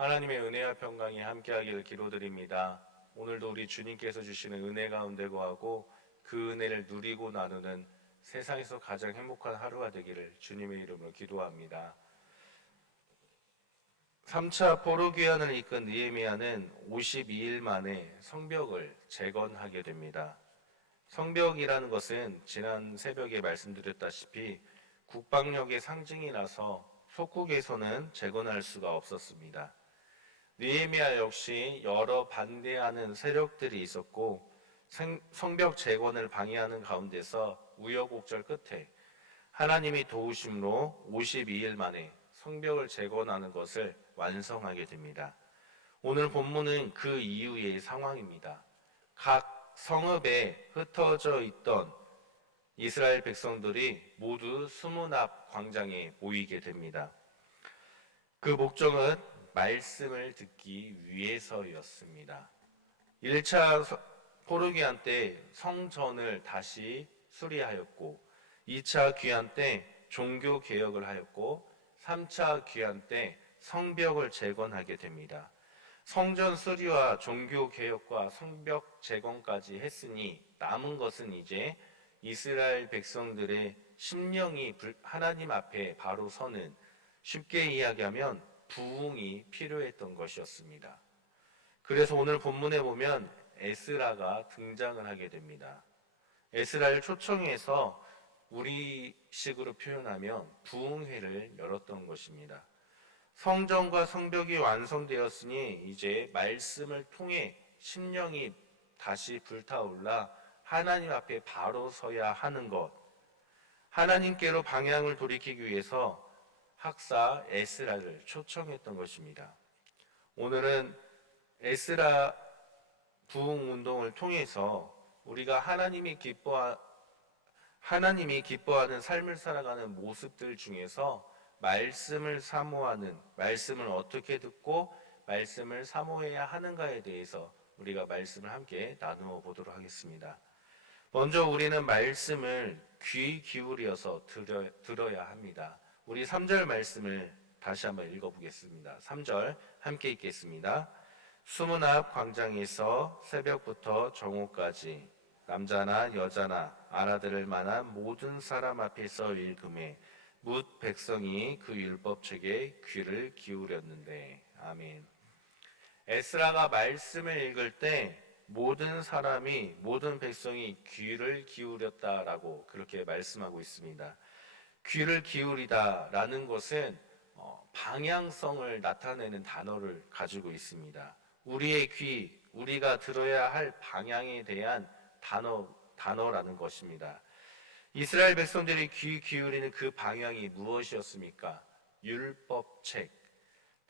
하나님의 은혜와 평강이 함께하기를 기도드립니다. 오늘도 우리 주님께서 주시는 은혜 가운데 거하고 그 은혜를 누리고 나누는 세상에서 가장 행복한 하루가 되기를 주님의 이름으로 기도합니다. 3차 포로귀환을 이끈 느헤미야는 52일 만에 성벽을 재건하게 됩니다. 성벽이라는 것은 지난 새벽에 말씀드렸다시피 국방력의 상징이라서 속국에서는 재건할 수가 없었습니다. 느헤미야 역시 여러 반대하는 세력들이 있었고 성벽 재건을 방해하는 가운데서 우여곡절 끝에 하나님이 도우심으로 52일 만에 성벽을 재건하는 것을 완성하게 됩니다. 오늘 본문은 그 이후의 상황입니다. 각 성읍에 흩어져 있던 이스라엘 백성들이 모두 수문 앞 광장에 모이게 됩니다. 그 목적은 말씀을 듣기 위해서였습니다. 1차 포로기한 때 성전을 다시 수리하였고 2차 귀환 때 종교 개혁을 하였고 3차 귀환 때 성벽을 재건하게 됩니다. 성전 수리와 종교 개혁과 성벽 재건까지 했으니 남은 것은 이제 이스라엘 백성들의 심령이 하나님 앞에 바로 서는, 쉽게 이야기하면 부흥이 필요했던 것이었습니다. 그래서 오늘 본문에 보면 에스라가 등장을 하게 됩니다. 에스라를 초청해서 우리식으로 표현하면 부흥회를 열었던 것입니다. 성전과 성벽이 완성되었으니 이제 말씀을 통해 심령이 다시 불타올라 하나님 앞에 바로 서야 하는 것, 하나님께로 방향을 돌이키기 위해서 학사 에스라를 초청했던 것입니다. 오늘은 에스라 부흥 운동을 통해서 우리가 하나님이 기뻐하는 삶을 살아가는 모습들 중에서 말씀을 사모하는, 말씀을 어떻게 듣고 말씀을 사모해야 하는가에 대해서 우리가 말씀을 함께 나누어 보도록 하겠습니다. 먼저 우리는 말씀을 귀 기울여서 들어야 합니다. 우리 3절 말씀을 다시 한번 읽어보겠습니다. 3절 함께 읽겠습니다. 수문 앞 광장에서 새벽부터 정오까지 남자나 여자나 알아들을 만한 모든 사람 앞에서 읽음에 뭇 백성이 그 율법책에 귀를 기울였는데. 아멘. 에스라가 말씀을 읽을 때 모든 사람이, 모든 백성이 귀를 기울였다라고 그렇게 말씀하고 있습니다. 귀를 기울이다라는 것은 방향성을 나타내는 단어를 가지고 있습니다. 우리의 귀, 우리가 들어야 할 방향에 대한 단어라는 것입니다. 이스라엘 백성들이 귀 기울이는 그 방향이 무엇이었습니까? 율법책,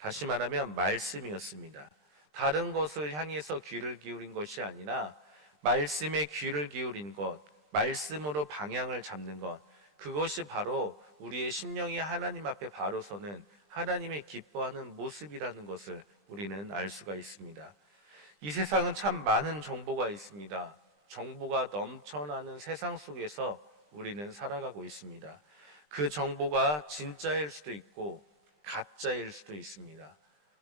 다시 말하면 말씀이었습니다. 다른 것을 향해서 귀를 기울인 것이 아니라 말씀에 귀를 기울인 것, 말씀으로 방향을 잡는 것, 그것이 바로 우리의 심령이 하나님 앞에 바로 서는 하나님의 기뻐하는 모습이라는 것을 우리는 알 수가 있습니다. 이 세상은 참 많은 정보가 있습니다. 정보가 넘쳐나는 세상 속에서 우리는 살아가고 있습니다. 그 정보가 진짜일 수도 있고 가짜일 수도 있습니다.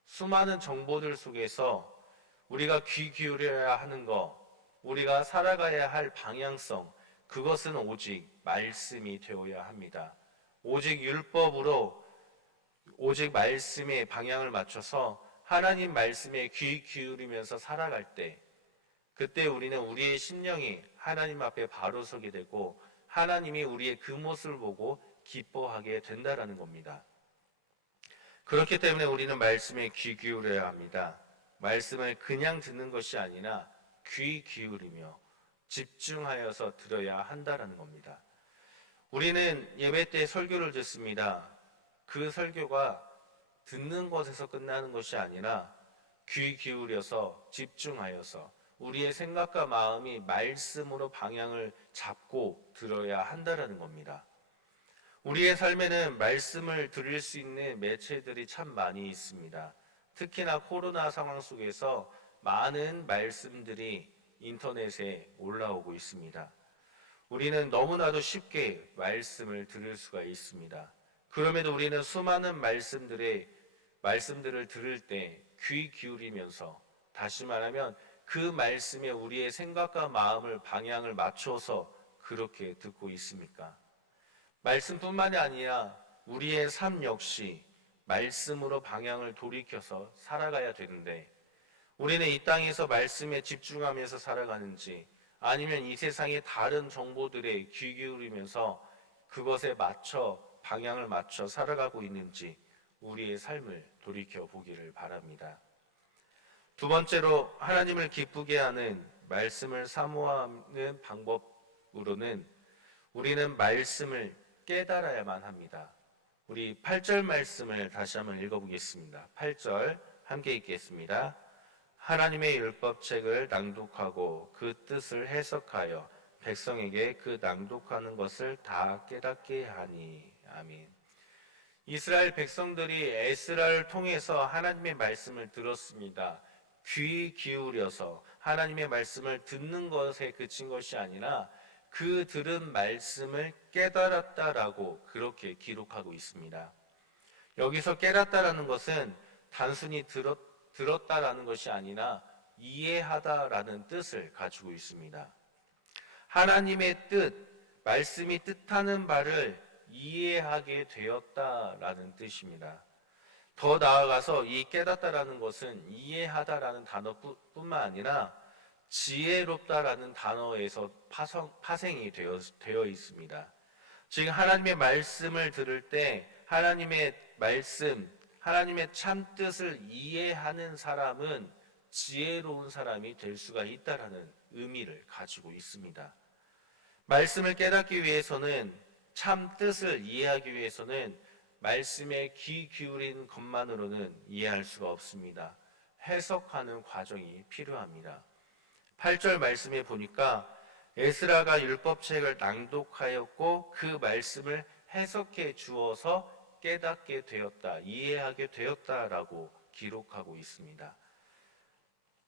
수많은 정보들 속에서 우리가 귀 기울여야 하는 것, 우리가 살아가야 할 방향성, 그것은 오직 말씀이 되어야 합니다. 오직 율법으로, 오직 말씀의 방향을 맞춰서 하나님 말씀에 귀 기울이면서 살아갈 때, 그때 우리는 우리의 심령이 하나님 앞에 바로 서게 되고 하나님이 우리의 그 모습을 보고 기뻐하게 된다라는 겁니다. 그렇기 때문에 우리는 말씀에 귀 기울여야 합니다. 말씀을 그냥 듣는 것이 아니라 귀 기울이며 집중하여서 들어야 한다라는 겁니다. 우리는 예배 때 설교를 듣습니다. 그 설교가 듣는 것에서 끝나는 것이 아니라 귀 기울여서 집중하여서 우리의 생각과 마음이 말씀으로 방향을 잡고 들어야 한다라는 겁니다. 우리의 삶에는 말씀을 들을 수 있는 매체들이 참 많이 있습니다. 특히나 코로나 상황 속에서 많은 말씀들이 인터넷에 올라오고 있습니다. 우리는 너무나도 쉽게 말씀을 들을 수가 있습니다. 그럼에도 우리는 수많은 말씀들의 말씀들을 들을 때 귀 기울이면서, 다시 말하면 그 말씀에 우리의 생각과 마음을 방향을 맞춰서 그렇게 듣고 있습니까? 말씀뿐만이 아니라 우리의 삶 역시 말씀으로 방향을 돌이켜서 살아가야 되는데, 우리는 이 땅에서 말씀에 집중하면서 살아가는지, 아니면 이 세상의 다른 정보들에 귀 기울이면서 그것에 맞춰 방향을 맞춰 살아가고 있는지 우리의 삶을 돌이켜 보기를 바랍니다. 두 번째로, 하나님을 기쁘게 하는 말씀을 사모하는 방법으로는 우리는 말씀을 깨달아야만 합니다. 우리 8절 말씀을 다시 한번 읽어보겠습니다. 8절 함께 읽겠습니다. 하나님의 율법책을 낭독하고 그 뜻을 해석하여 백성에게 그 낭독하는 것을 다 깨닫게 하니. 아멘. 이스라엘 백성들이 에스라를 통해서 하나님의 말씀을 들었습니다. 귀 기울여서 하나님의 말씀을 듣는 것에 그친 것이 아니라 그 들은 말씀을 깨달았다라고 그렇게 기록하고 있습니다. 여기서 깨닫다라는 것은 단순히 들었다라는 것이 아니라 이해하다라는 뜻을 가지고 있습니다. 하나님의 뜻, 말씀이 뜻하는 바를 이해하게 되었다라는 뜻입니다. 더 나아가서 이 깨닫다라는 것은 이해하다라는 단어뿐만 아니라 지혜롭다라는 단어에서 파생이 되어 있습니다. 즉 하나님의 말씀을 들을 때 하나님의 말씀, 하나님의 참 뜻을 이해하는 사람은 지혜로운 사람이 될 수가 있다라는 의미를 가지고 있습니다. 말씀을 깨닫기 위해서는, 참 뜻을 이해하기 위해서는 말씀에 귀 기울인 것만으로는 이해할 수가 없습니다. 해석하는 과정이 필요합니다. 8절 말씀에 보니까 에스라가 율법책을 낭독하였고 그 말씀을 해석해 주어서 깨닫게 되었다, 이해하게 되었다라고 기록하고 있습니다.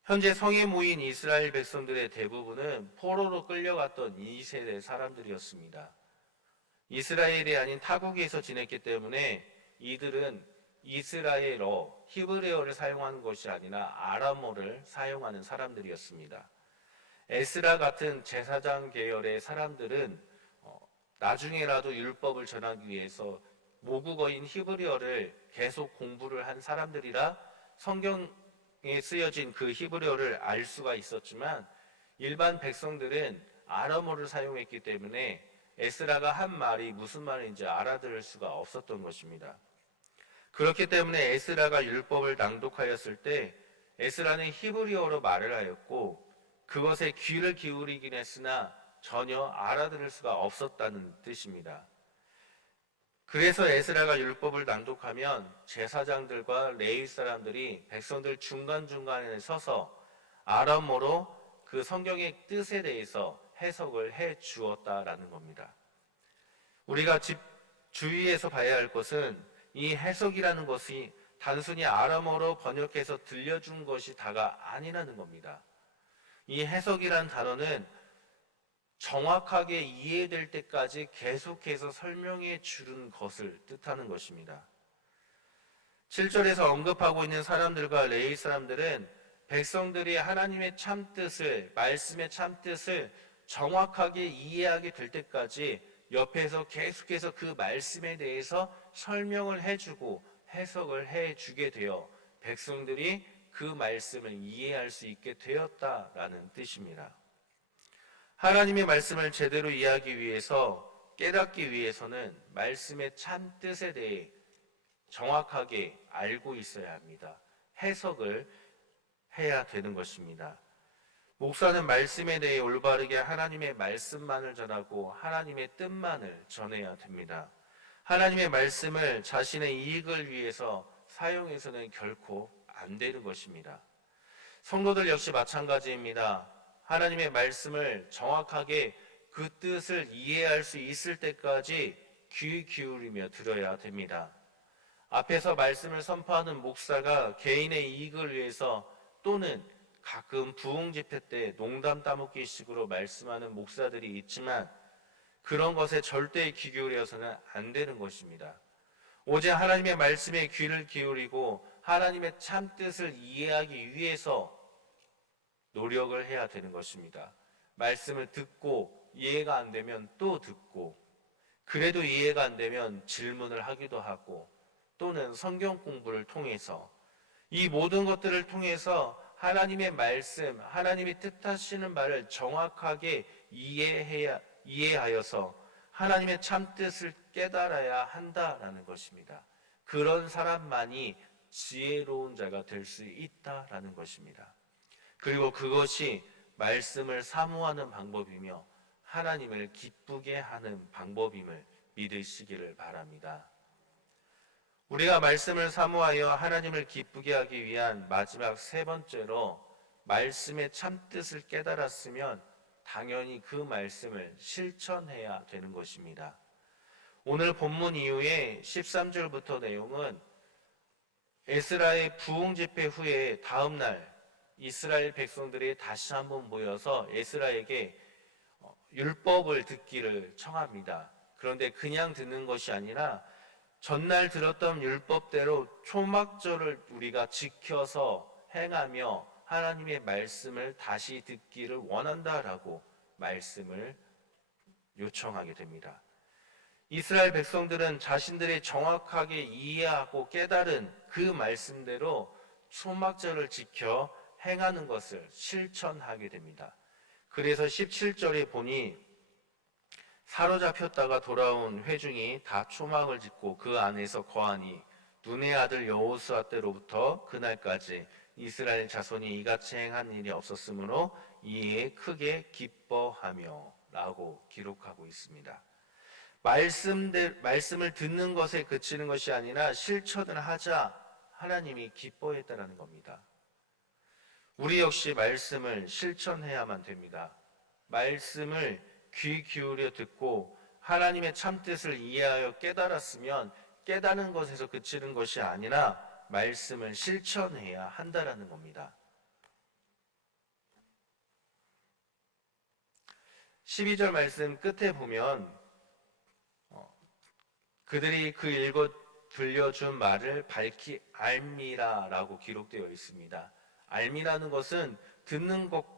현재 성에 모인 이스라엘 백성들의 대부분은 포로로 끌려갔던 2세대 사람들이었습니다. 이스라엘이 아닌 타국에서 지냈기 때문에 이들은 이스라엘어, 히브리어를 사용하는 것이 아니라 아람어를 사용하는 사람들이었습니다. 에스라 같은 제사장 계열의 사람들은 나중에라도 율법을 전하기 위해서 모국어인 히브리어를 계속 공부를 한 사람들이라 성경에 쓰여진 그 히브리어를 알 수가 있었지만, 일반 백성들은 아람어를 사용했기 때문에 에스라가 한 말이 무슨 말인지 알아들을 수가 없었던 것입니다. 그렇기 때문에 에스라가 율법을 낭독하였을 때 에스라는 히브리어로 말을 하였고 그것에 귀를 기울이긴 했으나 전혀 알아들을 수가 없었다는 뜻입니다. 그래서 에스라가 율법을 낭독하면 제사장들과 레위 사람들이 백성들 중간중간에 서서 아람어로 그 성경의 뜻에 대해서 해석을 해 주었다라는 겁니다. 우리가 주의해서 봐야 할 것은 이 해석이라는 것이 단순히 아람어로 번역해서 들려준 것이 다가 아니라는 겁니다. 이 해석이라는 단어는 정확하게 이해될 때까지 계속해서 설명해 주는 것을 뜻하는 것입니다. 7절에서 언급하고 있는 사람들과 레위 사람들은 백성들이 하나님의 참뜻을, 말씀의 참뜻을 정확하게 이해하게 될 때까지 옆에서 계속해서 그 말씀에 대해서 설명을 해주고 해석을 해주게 되어 백성들이 그 말씀을 이해할 수 있게 되었다라는 뜻입니다. 하나님의 말씀을 제대로 이해하기 위해서, 깨닫기 위해서는 말씀의 참 뜻에 대해 정확하게 알고 있어야 합니다. 해석을 해야 되는 것입니다. 목사는 말씀에 대해 올바르게 하나님의 말씀만을 전하고 하나님의 뜻만을 전해야 됩니다. 하나님의 말씀을 자신의 이익을 위해서 사용해서는 결코 안 되는 것입니다. 성도들 역시 마찬가지입니다. 하나님의 말씀을 정확하게 그 뜻을 이해할 수 있을 때까지 귀 기울이며 들어야 됩니다. 앞에서 말씀을 선포하는 목사가 개인의 이익을 위해서 또는 가끔 부흥 집회 때 농담 따먹기식으로 말씀하는 목사들이 있지만 그런 것에 절대 귀 기울여서는 안 되는 것입니다. 오직 하나님의 말씀에 귀를 기울이고 하나님의 참 뜻을 이해하기 위해서 노력을 해야 되는 것입니다. 말씀을 듣고 이해가 안 되면 또 듣고, 그래도 이해가 안 되면 질문을 하기도 하고, 또는 성경 공부를 통해서, 이 모든 것들을 통해서 하나님의 말씀, 하나님이 뜻하시는 바를 정확하게 이해하여서 하나님의 참 뜻을 깨달아야 한다라는 것입니다. 그런 사람만이 지혜로운 자가 될 수 있다라는 것입니다. 그리고 그것이 말씀을 사모하는 방법이며 하나님을 기쁘게 하는 방법임을 믿으시기를 바랍니다. 우리가 말씀을 사모하여 하나님을 기쁘게 하기 위한 마지막 세 번째로, 말씀의 참뜻을 깨달았으면 당연히 그 말씀을 실천해야 되는 것입니다. 오늘 본문 이후에 13절부터 내용은 에스라의 부흥 집회 후에 다음 날 이스라엘 백성들이 다시 한번 모여서 에스라에게 율법을 듣기를 청합니다. 그런데 그냥 듣는 것이 아니라 전날 들었던 율법대로 초막절을 우리가 지켜서 행하며 하나님의 말씀을 다시 듣기를 원한다라고 말씀을 요청하게 됩니다. 이스라엘 백성들은 자신들이 정확하게 이해하고 깨달은 그 말씀대로 초막절을 지켜 행하는 것을 실천하게 됩니다. 그래서 17절에 보니 사로잡혔다가 돌아온 회중이 다 초막을 짓고 그 안에서 거하니 눈의 아들 여호수아 때로부터 그날까지 이스라엘 자손이 이같이 행한 일이 없었으므로 이에 크게 기뻐하며 라고 기록하고 있습니다. 말씀을 듣는 것에 그치는 것이 아니라 실천을 하자 하나님이 기뻐했다는 겁니다. 우리 역시 말씀을 실천해야만 됩니다. 말씀을 귀 기울여 듣고 하나님의 참뜻을 이해하여 깨달았으면 깨닫는 것에서 그치는 것이 아니라 말씀을 실천해야 한다라는 겁니다. 12절 말씀 끝에 보면 그들이 그 읽어 들려준 말을 밝히 알미라라고 기록되어 있습니다. 알미라는 것은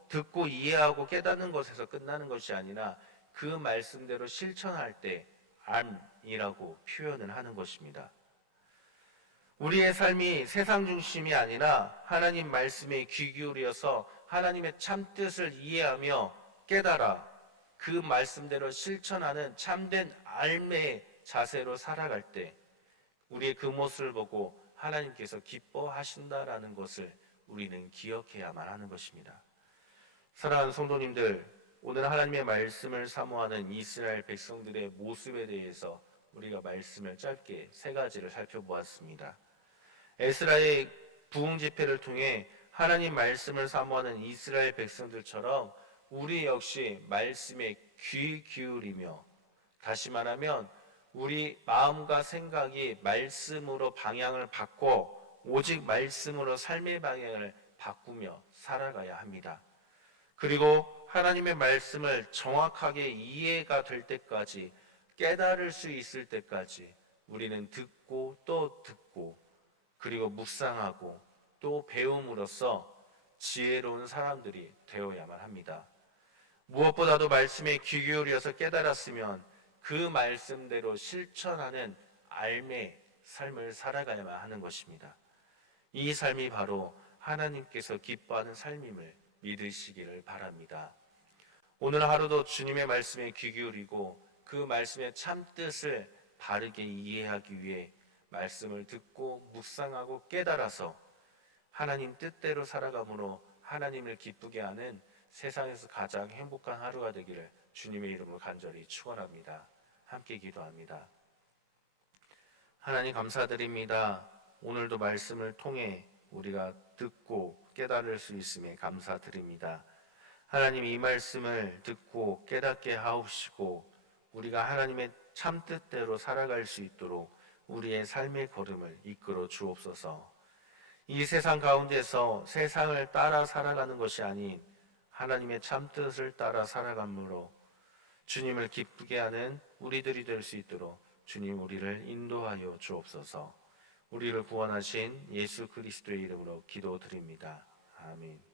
듣고 이해하고 깨닫는 것에서 끝나는 것이 아니라 그 말씀대로 실천할 때 암이라고 표현을 하는 것입니다. 우리의 삶이 세상 중심이 아니라 하나님 말씀에 귀 기울여서 하나님의 참뜻을 이해하며 깨달아 그 말씀대로 실천하는 참된 알매의 자세로 살아갈 때 우리의 그 모습을 보고 하나님께서 기뻐하신다라는 것을 우리는 기억해야만 하는 것입니다. 사랑하는 성도님들, 오늘 하나님의 말씀을 사모하는 이스라엘 백성들의 모습에 대해서 우리가 말씀을 짧게 세 가지를 살펴보았습니다. 에스라의 부흥 집회를 통해 하나님 말씀을 사모하는 이스라엘 백성들처럼 우리 역시 말씀에 귀 기울이며, 다시 말하면 우리 마음과 생각이 말씀으로 방향을 바꿔 오직 말씀으로 삶의 방향을 바꾸며 살아가야 합니다. 그리고 하나님의 말씀을 정확하게 이해가 될 때까지, 깨달을 수 있을 때까지 우리는 듣고 또 듣고 그리고 묵상하고 또 배움으로써 지혜로운 사람들이 되어야만 합니다. 무엇보다도 말씀에 귀 기울여서 깨달았으면 그 말씀대로 실천하는 알매 삶을 살아가야만 하는 것입니다. 이 삶이 바로 하나님께서 기뻐하는 삶임을 믿으시기를 바랍니다. 오늘 하루도 주님의 말씀에 귀 기울이고 그 말씀의 참뜻을 바르게 이해하기 위해 말씀을 듣고 묵상하고 깨달아서 하나님 뜻대로 살아감으로 하나님을 기쁘게 하는 세상에서 가장 행복한 하루가 되기를 주님의 이름으로 간절히 축원합니다. 함께 기도합니다. 하나님 감사드립니다. 오늘도 말씀을 통해 우리가 듣고 깨달을 수 있음에 감사드립니다. 하나님, 이 말씀을 듣고 깨닫게 하옵시고 우리가 하나님의 참뜻대로 살아갈 수 있도록 우리의 삶의 걸음을 이끌어 주옵소서. 이 세상 가운데서 세상을 따라 살아가는 것이 아닌 하나님의 참뜻을 따라 살아감으로 주님을 기쁘게 하는 우리들이 될 수 있도록 주님 우리를 인도하여 주옵소서. 우리를 구원하신 예수 그리스도의 이름으로 기도드립니다. 아멘.